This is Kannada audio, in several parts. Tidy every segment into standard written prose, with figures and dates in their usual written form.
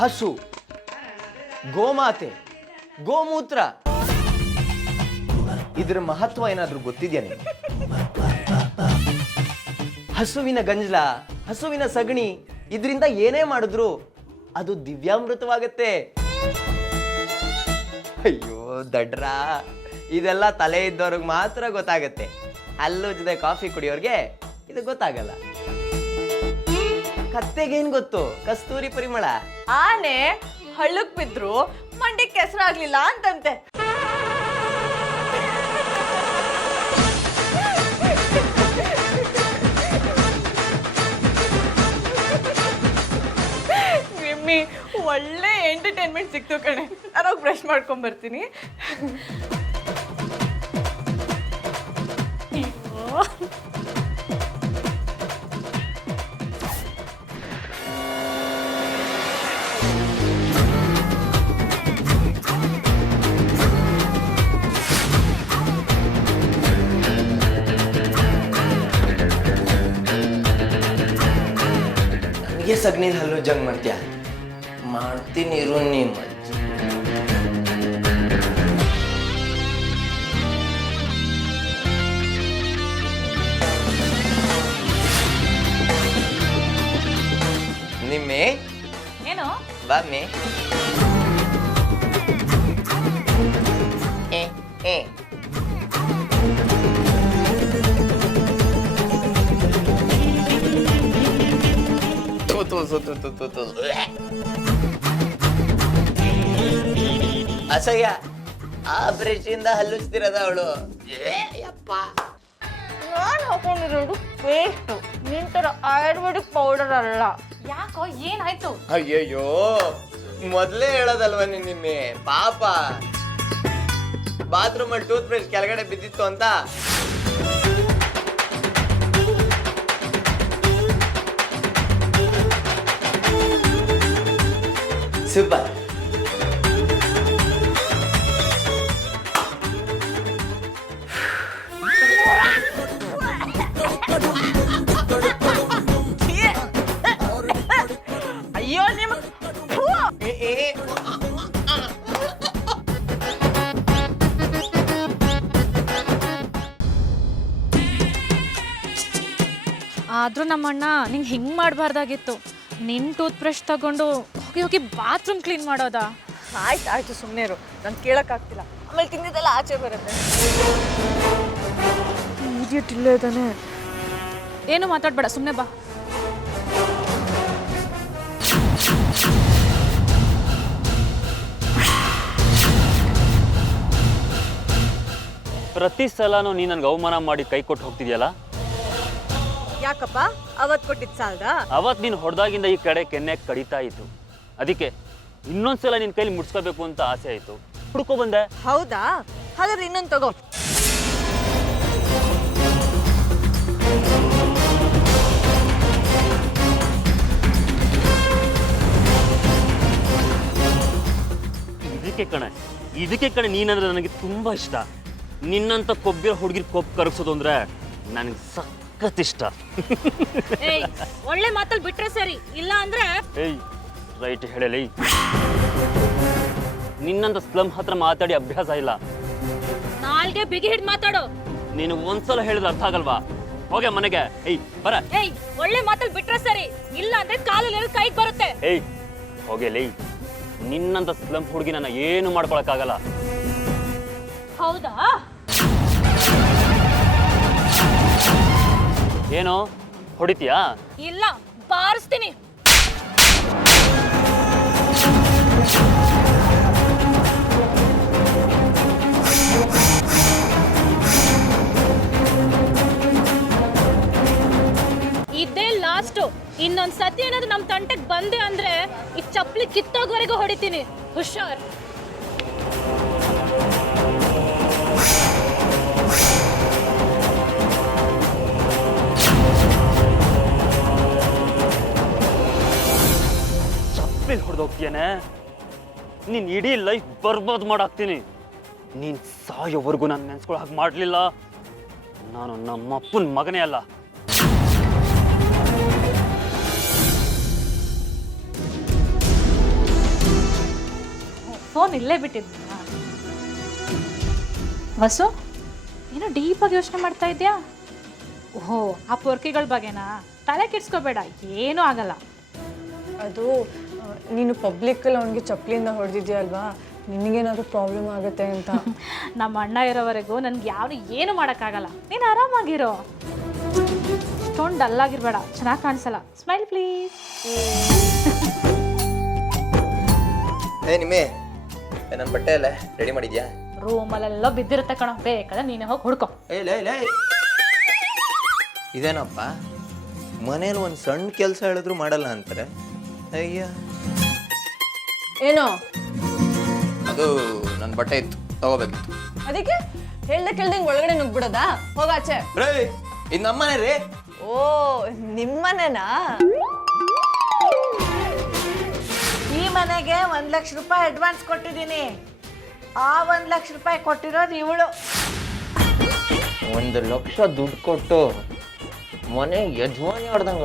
ಹಸು, ಗೋಮಾತೆ, ಗೋಮೂತ್ರ, ಇದರ ಮಹತ್ವ ಏನಾದ್ರೂ ಗೊತ್ತಿದ್ಯಾ ನಿಮಗೆ? ಹಸುವಿನ ಗಂಜಲ, ಹಸುವಿನ ಸಗಣಿ, ಇದರಿಂದ ಏನೇ ಮಾಡಿದ್ರು ಅದು ದಿವ್ಯಾಮೃತವಾಗತ್ತೆ. ಅಯ್ಯೋ ದಡ್ರ, ಇದೆಲ್ಲ ತಲೆ ಇದ್ದವ್ರಿಗೆ ಮಾತ್ರ ಗೊತ್ತಾಗತ್ತೆ. ಹಲ್ಲು ಜೊತೆ ಕಾಫಿ ಕುಡಿಯೋರ್ಗೆ ಇದು ಗೊತ್ತಾಗಲ್ಲ. ಕತ್ತೆಗೇನ್ ಗೊತ್ತು ಕಸ್ತೂರಿ ಪರಿಮಳ? ಆನೆ ಹಳ್ಳಕ್ ಬಿದ್ರು ಮಂಡಿಗೆ ಕೆಸರಾಗ್ಲಿಲ್ಲ ಅಂತಂತೆ. ನಿಮ್ಮಿ ಒಳ್ಳೆ ಎಂಟರ್ಟೈನ್ಮೆಂಟ್ ಸಿಕ್ತು ಕಣೆ. ನಾನು ಬ್ರಷ್ ಮಾಡ್ಕೊಂಡ್ ಬರ್ತೀನಿ. ನನಗೆ ಸಗಣಿಲಿ ಹಲ್ಲು ಜಂಗ್ ಮಾಡ್ತೀಯ? ಮಾಡ್ತೀನಿ ಇರು ನಿಮ್ಮ ನಿಮ್ಮೆ. ಏನು ಬಾಮ್ಮೆ. ಅಸಹ್ಯ. ಆ ಬ್ರಷ್ ಇಂದ ಹಲ್ಲುಚ್ತಿರದ ಅವಳು. ನಾನು ಹಾಕೊಂಡಿರೋದು ಪೇಸ್ಟ್, ನಿನ್ ತರ ಆಯುರ್ವೇದಿಕ್ ಪೌಡರ್ ಅಲ್ಲ. ಯಾಕೋ ಏನಾಯ್ತು? ಅಯ್ಯಯ್ಯೋ, ಮೊದ್ಲೇ ಹೇಳೋದಲ್ವ ನಿನ್ನೆ ಪಾಪ ಬಾತ್ರೂಮ್ ಅಲ್ಲಿ ಟೂತ್ ಬ್ರಷ್ ಕೆಳಗಡೆ ಬಿದ್ದಿತ್ತು ಅಂತ. ಸೂಪರ್. ಅಯ್ಯೋ ನಿಮ್ಮ ಆದ್ರೂ ನಮ್ಮಣ್ಣ ನಿಂಗೆ ಹಿಂಗೆ ಮಾಡಬಾರ್ದಾಗಿತ್ತು. ನಿನ್ನ ಟೂತ್ ಬ್ರಷ್ ತಗೊಂಡು ಹೋಗಿ ಹೋಗಿ ಬಾತ್ರೂಮ್ ಕ್ಲೀನ್ ಮಾಡೋದಾ? ಆಯ್ತು ಸುಮ್ಮನೆ ಇರು, ನಾನು ಕೇಳಕ್ಕಾಗ್ತಿಲ್ಲ. ಆಮೇಲೆ ತಿಂದಿದ್ದೆಲ್ಲ ಆಚೆ ಬರುತ್ತೆ. ಇಡಿಯಟ್ ಇಲ್ಲೇ ಇದ್ದಾನೆ. ಏನು ಮಾತಾಡ್ಬೇಡ, ಸುಮ್ಮನೆ ಬಾ. ಪ್ರತಿ ಸಲನೂ ನೀ ನನ್ಗೆ ಅವಮಾನ ಮಾಡಿ ಕೈ ಕೊಟ್ಟು ಹೋಗ್ತಿದ್ಯಲ್ಲ? ಯಾಕಪ್ಪ ಅವತ್ತು ಕೊಟ್ಟಿದ್ದು ಸಾಲ್ದ? ಅವತ್ತು ನೀನು ಹೊಡೆದಾಗಿಂದ ಈ ಕಡೆ ಕೆನ್ನೆ ಕಡಿತಾ ಇತ್ತು. ಅದಕ್ಕೆ ಇನ್ನೊಂದ್ಸಲ ನಿನ್ನ ಕೈಲಿ ಮುಡ್ಸ್ಕೋಬೇಕು ಅಂತ ಆಸೆ ಆಯಿತು, ಹುಡ್ಕೊ ಬಂದೆ. ಹೌದಾ? ಹಾಗಾದ್ರೆ ಇನ್ನೊಂದು ತಗೋ. ಇದಕ್ಕೆ ಕಣೆ ನೀನಂದ್ರೆ ನನಗೆ ತುಂಬಾ ಇಷ್ಟ. ನಿನ್ನಂತ ಕೊಬ್ಬಿರೋ ಹುಡುಗಿರ್ ಕೊಬ್ಬು ಕರಗಿಸೋದು ಅಂದ್ರೆ ನನಗೆ ಸಖತ್ ಇಷ್ಟ. ಒಳ್ಳೆ ಮಾತಲ್ಲಿ ಬಿಟ್ರೆ ಸರಿ, ಇಲ್ಲ ಅಂದ್ರೆ ಏಯ್ ರೈಟ್ ಹೇಳಲಿ. ನಿನ್ನಂತ ಸ್ಲಮ್ ಹತ್ರ ಮಾತಾಡಿ ಅಭ್ಯಾಸ ಇಲ್ಲ. ನಾಲ್ಗೆ ಬಿಗಿ ಹಿಡ್ ಮಾತಾಡೋ. ನೀನು ಒಂದ್ಸಲ ಹೇಳಿದ್ರೆ ಅರ್ಥ ಆಗಲ್ವಾ? ಹೋಗೆ ಮನೆಗೆ. ಏಯ್ ಬರ. ಏಯ್ ಒಳ್ಳೆ ಮಾತಲ್ಲಿ ಬಿಟ್ರೆ ಸರಿ, ಇಲ್ಲ ಅಂದ್ರೆ ಕಾಲಲ್ಲಿ ಕೈಗೆ ಬರುತ್ತೆ. ಏಯ್ ಹೋಗೆಲಿ. ನಿನ್ನಂತ ಸ್ಲಮ್ ಹುಡುಗಿ ನನ್ನ ಏನು ಮಾಡ್ಕೊಳಕ್ಕಾಗಲ್ಲ. ಹೌದಾ? ಏನೋ ಹೊಡಿತೀಯಾ? ಇಲ್ಲ, ಬಾರಿಸ್ತೀನಿ. ಇದೇ ಲಾಸ್ಟು. ಇನ್ನೊಂದ್ ಸತಿ ಏನಾದ್ರು ನಮ್ ತಂಟೆಗೆ ಬಂದೆ ಅಂದ್ರೆ ಈ ಚಪ್ಪಲಿ ಕಿತ್ತೋಗೋವರೆಗೂ ಹೊಡಿತೀನಿ. ಹುಷಾರ್. ಚಪ್ಪಲಿ ಹೊಡೆದೋಗ್ತೀಯನೆ. ನೀನ್ ಇಡೀ ಲೈಫ್ ಬರ್ಬಾದ್ ಮಾಡಾಕ್ತೀನಿ. ನೀನ್ ಸಾಯೋವರೆಗೂ ನಾನು ನೆನ್ಸ್ಕೊಳ್ಳೋ ಹಾಗೆ ಮಾಡ್ಲಿಲ್ಲ, ನಾನು ನಮ್ಮಪ್ಪನ ಮಗನೇ ಅಲ್ಲ. ಫೋನ್ ಇಲ್ಲೇ ಬಿಟ್ಟಿದ್ದ. ವಸು, ಏನೋ ಡೀಪಾಗಿ ಯೋಚನೆ ಮಾಡ್ತಾ ಇದೆಯಾ? ಓಹೋ, ಆ ಪೊರ್ಕಿಗಳ ಬಗ್ಗೆನಾ? ತಲೆ ಕೆಡ್ಸ್ಕೋಬೇಡ, ಏನೂ ಆಗಲ್ಲ. ಅದು ನೀನು ಪಬ್ಲಿಕ್ಕಲ್ಲಿ ಅವನಿಗೆ ಚಪ್ಪಲಿಯಿಂದ ಹೊಡೆದಿದ್ಯಲ್ವಾ, ನಿನಗೇನಾದರೂ ಪ್ರಾಬ್ಲಮ್ ಆಗುತ್ತೆ ಅಂತ. ನಮ್ಮ ಅಣ್ಣ ಇರೋವರೆಗೂ ನನ್ಗೆ ಯಾರು ಏನು ಮಾಡೋಕ್ಕಾಗಲ್ಲ. ನೀನು ಆರಾಮಾಗಿರೋ, ಇಷ್ಟೊಂದು ಡಲ್ಲಾಗಿರ್ಬೇಡ, ಚೆನ್ನಾಗಿ ಕಾಣಿಸಲ್ಲ. Smile please. ನಿಮ್ಮೆ ನನ್ನ ಬಟ್ಟೆ ಎಲ್ಲ ರೆಡಿ ಮಾಡಿದ್ಯಾ? ರೂಮಲ್ಲೆಲ್ಲ ಬಿದ್ದಿರುತ್ತೆ ಕಣ, ಬೇಕಾದ್ರೆ ನೀನೇ ಹೋಗಿ ಹುಡ್ಕೊ. ಇದೇನಪ್ಪ, ಮನೇಲಿ ಒಂದು ಸಣ್ಣ ಕೆಲಸ ಹೇಳಿದ್ರು ಮಾಡಲ್ಲ ಅಂತಾರೆ. ಅಯ್ಯ, ಏನೋ ಅದು ನನ್ನ ಬಟ್ಟೆ ಇತ್ತು, ತಗೋಬೇಕಿತ್ತು. ಅದಕ್ಕೆ ಹೇಳ್ದೆ ಕೇಳ್ದಂಗೆ ಒಳಗಡೆ ನುಗ್ಬಿಡೋದಾ? ಹೋಗಾಚೆ. ರೇ, ಇದು ನಮ್ಮನೆ ರೀ. ಓ, ನಿಮ್ಮನೆನಾ? ಈ ಮನೆಗೆ 1 ಲಕ್ಷ ರೂಪಾಯಿ ಅಡ್ವಾನ್ಸ್ ಕೊಟ್ಟಿದ್ದೀನಿ. ಆ 1 ಲಕ್ಷ ರೂಪಾಯಿ ಕೊಟ್ಟಿರೋದು ಇವಳು. 1 ಲಕ್ಷ ದುಡ್ಡು ಕೊಟ್ಟು ಮನೆ ಯಜಮಾನಿ ಹೊಡೆದಂಗ.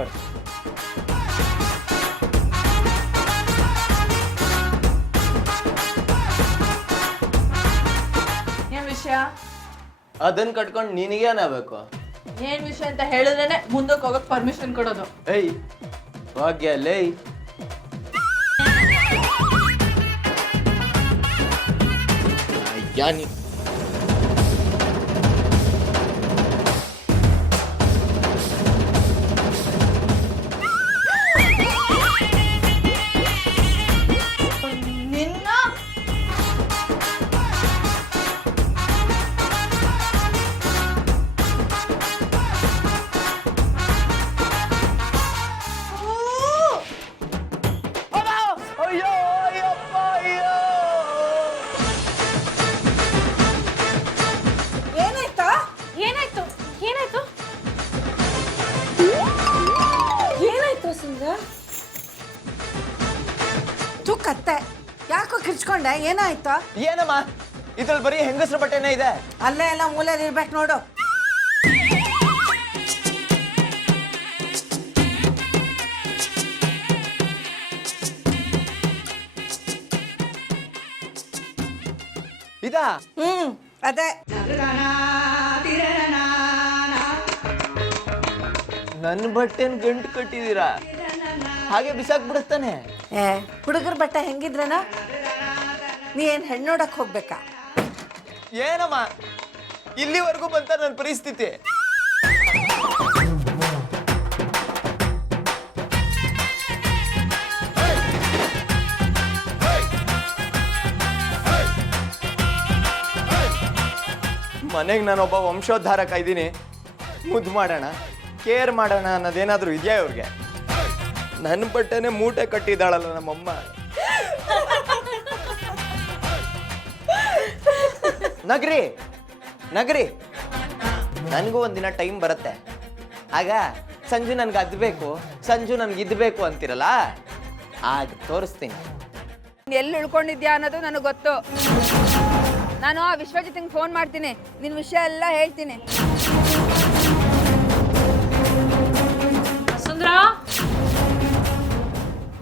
ಏನ್ ವಿಷಯ? ಅದನ್ನ ಕಟ್ಕೊಂಡು ನಿನಗೇನಾಗಬೇಕು? ಏನ್ ವಿಷಯ ಅಂತ ಹೇಳಿದ್ರೇನೆ ಮುಂದಕ್ಕೆ ಹೋಗಕ್ ಪರ್ಮಿಷನ್ ಕೊಡೋದು. ಏಯ್ ಭಾಗ್ಯ, ಲೇ ಯಾನಿ ನಿನ್ನ ಅಯ್ಯೋ ಅಯ್ಯಪ್ಪ, ಅಯ್ಯೋ. ಏನಾಯ್ತಾ? ಏನಾಯ್ತು? ಏನಾಯ್ತು? ಏನಾಯ್ತು ಸುಂದ್ರ? ಕತ್ತೆ ಯಾಕೋ ಕಿರ್ಚ್ಕೊಂಡೆ? ಏನಾಯ್ತಾ? ಏನಮ್ಮ, ಇದ್ರಲ್ಲಿ ಬರೀ ಹೆಂಗಸ್ರ ಬಟ್ಟೆನೇ ಇದೆ. ಅಲ್ಲೇ ಎಲ್ಲ ಮೂಲೆಯಲ್ಲಿ ಇರ್ಬೇಕು ನೋಡು. ಇದಾ? ಅದೇ. ನನ್ನ ಬಟ್ಟೆನ್ ಗಂಟು ಕಟ್ಟಿದೀರಾ, ಹಾಗೆ ಬಿಸಾಕ್ ಬಿಡುತ್ತಾನೆ. ಹುಡುಗರ ಬಟ್ಟೆ ಹೆಂಗಿದ್ರೇನ? ನೀ ಏನ್ ಹೆಣ್ಣು ನೋಡಕ್ ಹೋಗ್ಬೇಕಾ? ಏನಮ್ಮ, ಇಲ್ಲಿವರೆಗೂ ಬಂತ ನನ್ನ ಪರಿಸ್ಥಿತಿ. ಮನೆಗೆ ನಾನೊಬ್ಬ ವಂಶೋದ್ಧಾರಕ ಇದ್ದೀನಿ. ಮುದ್ದು ಮಾಡೋಣ, ಕೇರ್ ಮಾಡೋಣ ಅನ್ನೋದೇನಾದ್ರೂ ಇದೆಯಾ ಇವ್ರಿಗೆ? ನನ್ನ ಬಟ್ಟೆನೆ ಮೂಟೆ ಕಟ್ಟಿದ್ದಾಳಲ್ಲ ನಮ್ಮಮ್ಮ. ನಗ್ರಿ ನಗ್ರಿ, ನನಗೂ ಒಂದಿನ ಟೈಮ್ ಬರುತ್ತೆ. ಆಗ ಸಂಜು ನನ್ಗೆ ಅದ್ ಬೇಕು, ಸಂಜು ನನ್ಗೆ ಇದ್ ಬೇಕು ಅಂತಿರಲ್ಲ, ಆಗ ತೋರಿಸ್ತೀನಿ. ಎಲ್ಲಿ ಉಳ್ಕೊಂಡಿದ್ಯಾ ಅನ್ನೋದು ನನಗೆ ಗೊತ್ತು. ನಾನು ಆ ವಿಶ್ವಜಿತ್ಗೆ ಫೋನ್ ಮಾಡ್ತೀನಿ, ನಿನ್ನ ವಿಷಯ ಎಲ್ಲ ಹೇಳ್ತೀನಿ. ವಸುಂಧರಾ,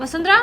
ವಸುಂಧರಾ,